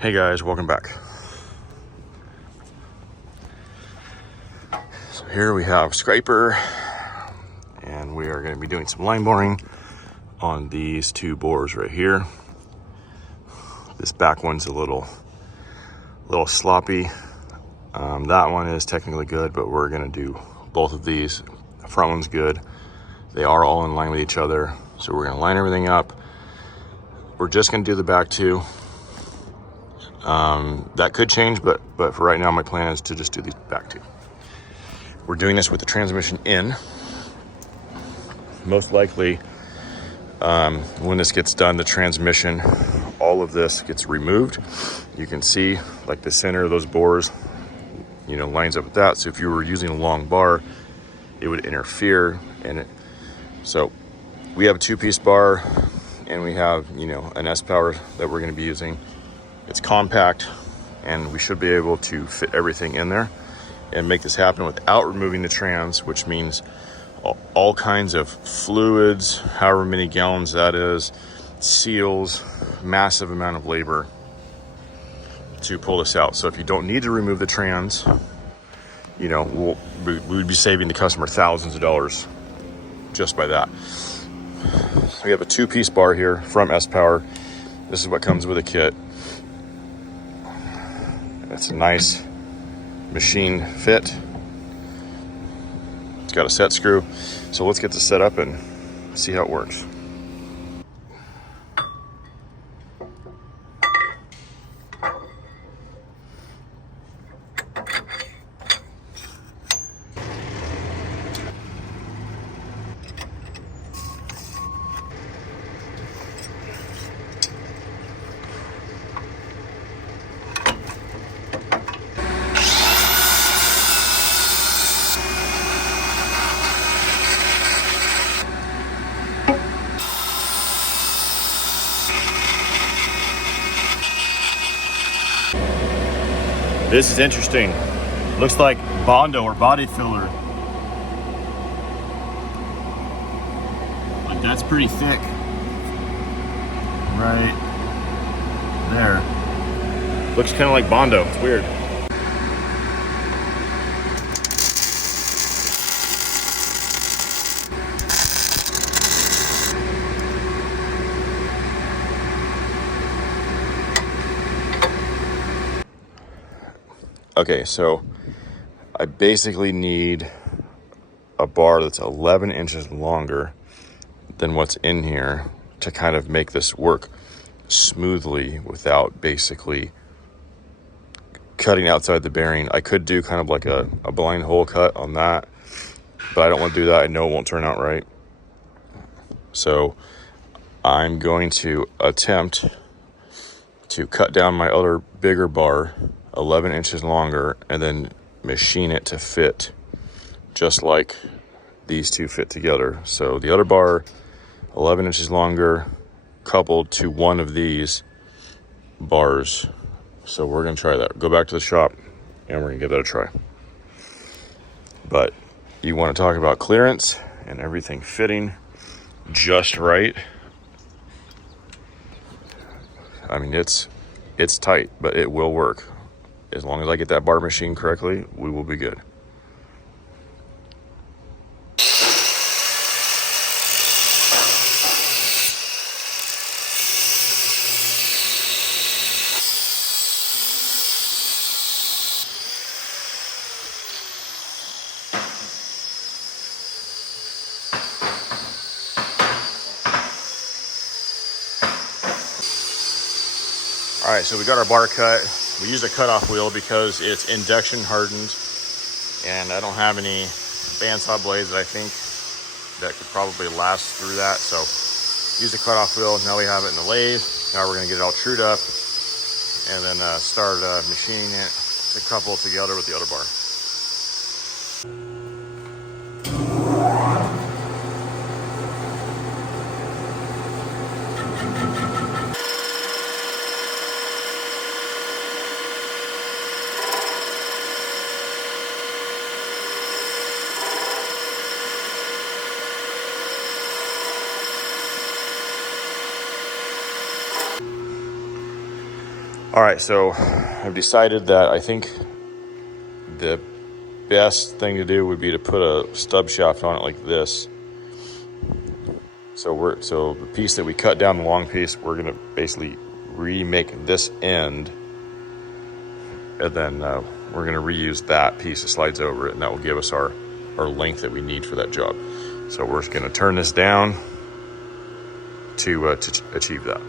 Hey guys, welcome back. So here we have scraper, and we are going to be doing some line boring on these two bores right here. This back one's a little sloppy. That one is technically good, but we're going to do both of these. The front one's good. They are all in line with each other, so we're going to line everything up. We're just going to do the back two. That could change, but for right now, my plan is to just do these back two. We're doing this with the transmission in. Most likely, when this gets done, the transmission, all of this gets removed. You can see like the center of those bores, lines up with that. So if you were using a long bar, it would interfere. So we have a 2-piece bar, and we have, an S-Power that we're going to be using. It's compact, and we should be able to fit everything in there and make this happen without removing the trans, which means all kinds of fluids, however many gallons that is, seals, massive amount of labor to pull this out. So if you don't need to remove the trans, we would be saving the customer thousands of dollars just by that. So we have a 2-piece bar here from S-Power. This is what comes with a kit. It's a nice machine fit. It's got a set screw. So let's get this set up and see how it works. This is interesting. Looks like Bondo or body filler. But that's pretty thick. Right there. Looks kind of like Bondo. It's weird. Okay, so I basically need a bar that's 11 inches longer than what's in here to kind of make this work smoothly without basically cutting outside the bearing. I could do kind of like a blind hole cut on that, but I don't want to do that. I know it won't turn out right. So I'm going to attempt to cut down my other bigger bar 11 inches longer and then machine it to fit just like these two fit together. So the other bar 11 inches longer coupled to one of these bars. So we're going to try that. Go back to the shop and we're going to give that a try. But you want to talk about clearance and everything fitting just right. I mean, it's tight, but it will work. As long as I get that bar machine correctly, we will be good. All right, so we got our bar cut. We use a cutoff wheel because it's induction hardened, and I don't have any bandsaw blades that I think that could probably last through that. So use the cutoff wheel. Now we have it in the lathe. Now we're gonna get it all trued up and then start machining it to couple together with the other bar. All right, so I've decided that I think the best thing to do would be to put a stub shaft on it like this. So the piece that we cut down, the long piece, we're gonna basically remake this end, and then we're gonna reuse that piece that slides over it, and that will give us our length that we need for that job. So we're just gonna turn this down to achieve that.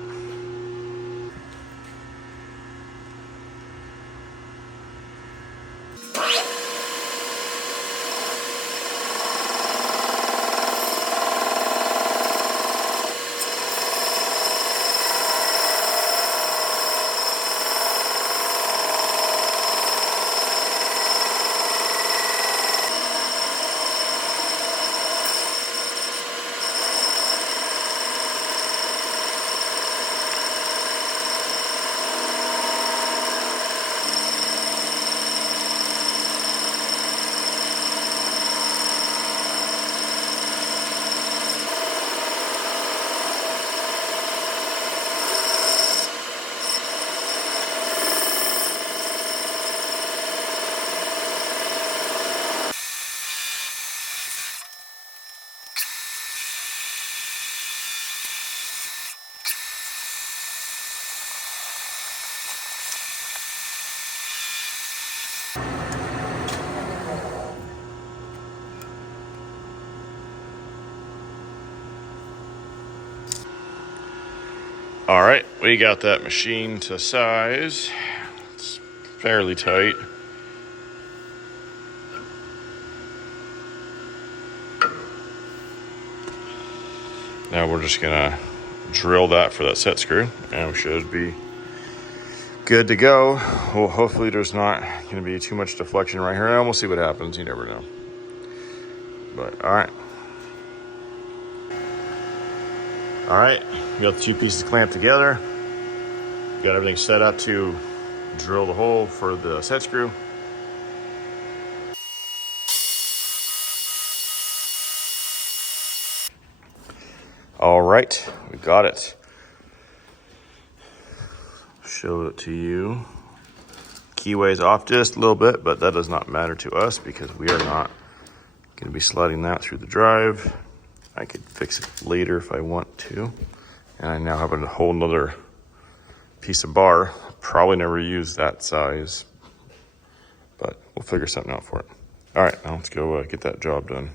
All right, we got that machine to size. It's fairly tight. Now we're just gonna drill that for that set screw, and we should be good to go. Well, hopefully there's not gonna be too much deflection right here, and we'll see what happens. You never know. But all right. All right, we got the two pieces clamped together. Got everything set up to drill the hole for the set screw. All right, we got it. Show it to you. Keyway's off just a little bit, but that does not matter to us because we are not going to be sliding that through the drive. I could fix it later if I want to. And I now have a whole nother piece of bar. Probably never use that size, but we'll figure something out for it. All right, now let's go get that job done.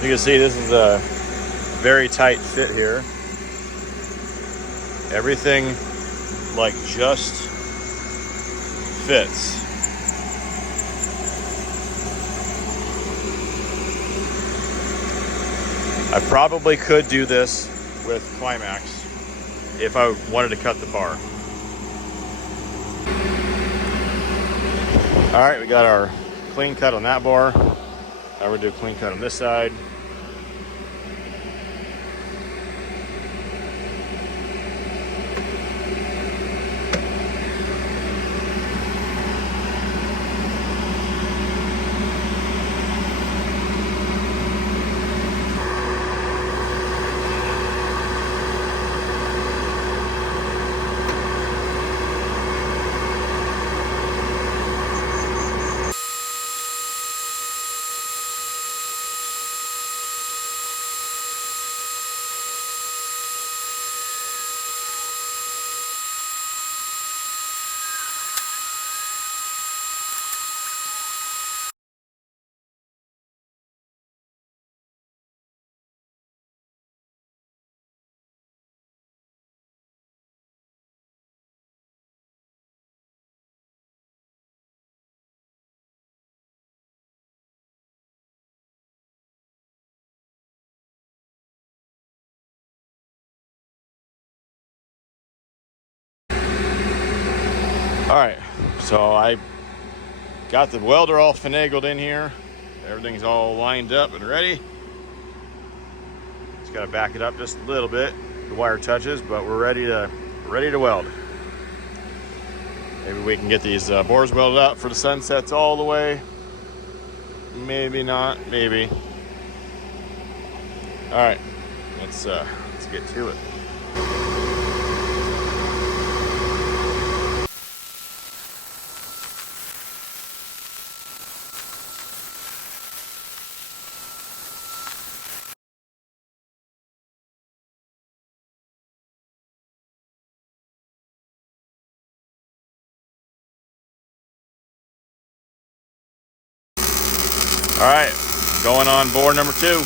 You can see this is a very tight fit here. Everything like just fits. I probably could do this with Climax if I wanted to cut the bar. All right, we got our clean cut on that bar. Now we'll do a clean cut on this side. All right, so I got the welder all finagled in here. Everything's all lined up and ready. Just gotta back it up just a little bit. The wire touches, but we're ready to weld. Maybe we can get these bores welded up for the sunsets all the way. Maybe not, maybe. All right, let's get to it. All right, going on bore number 2.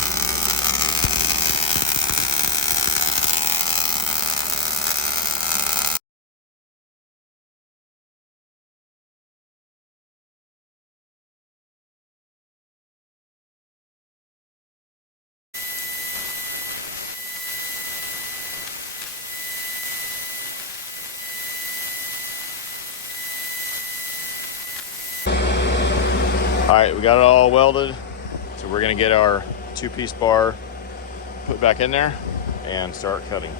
All right, we got it all welded. So we're gonna get our 2-piece bar put back in there and start cutting.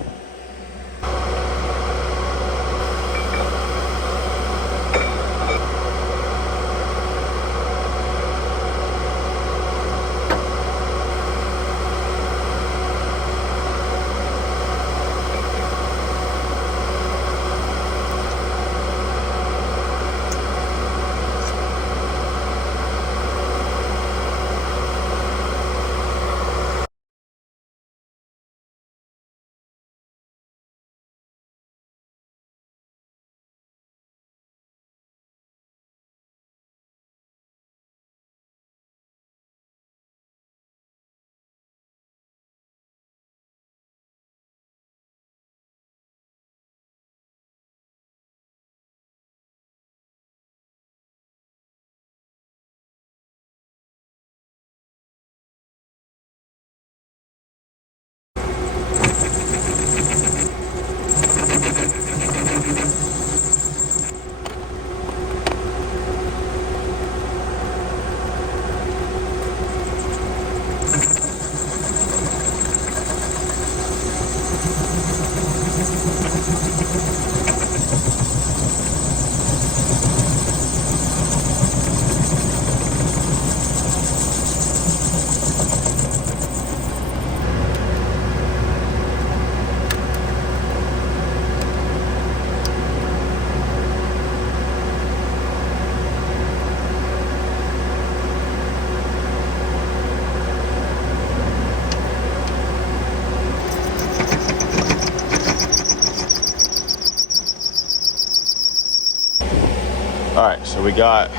All right, so we got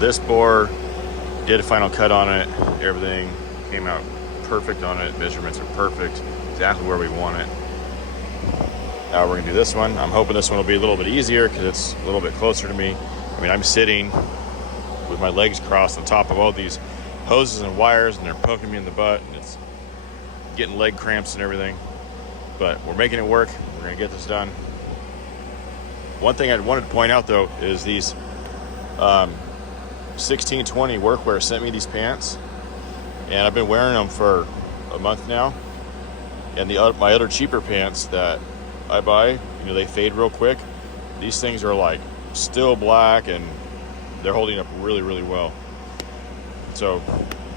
this bore, did a final cut on it. Everything came out perfect on it. Measurements are perfect, exactly where we want it. Now we're gonna do this one. I'm hoping this one will be a little bit easier because it's a little bit closer to me. I mean, I'm sitting with my legs crossed on top of all these hoses and wires, and they're poking me in the butt, and it's getting leg cramps and everything. But we're making it work. We're gonna get this done. One thing I wanted to point out though is these 1620 Workwear sent me these pants, and I've been wearing them for a month now. And my other cheaper pants that I buy, they fade real quick. These things are like still black, and they're holding up really, really well. So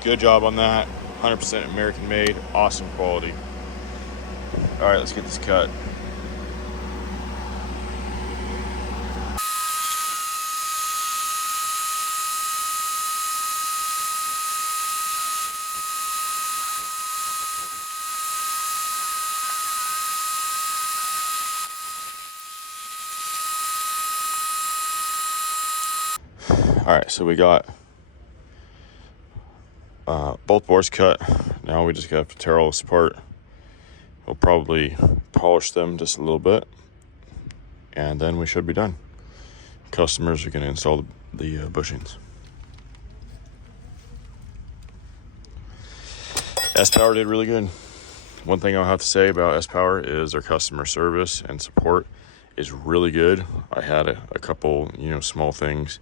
good job on that. 100% American made, awesome quality. All right, let's get this cut. All right, so we got both bores cut. Now we just have to tear all this apart. We'll probably polish them just a little bit, and then we should be done. Customers are going to install the bushings. S-Power did really good. One thing I'll have to say about S-Power is their customer service and support is really good. I had a couple, small things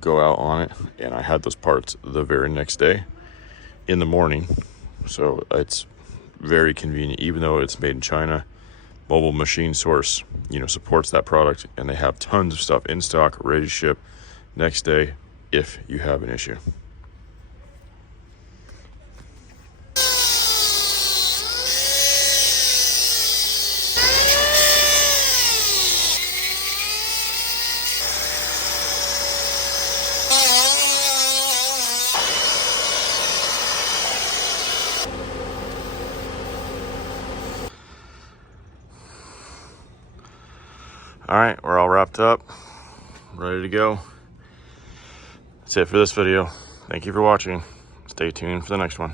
go out on it, and I had those parts the very next day in the morning. So it's very convenient, even though it's made in China. Mobile Machine Source, supports that product, and they have tons of stuff in stock, ready to ship next day if you have an issue. All right, we're all wrapped up, ready to go. That's it for this video. Thank you for watching. Stay tuned for the next one.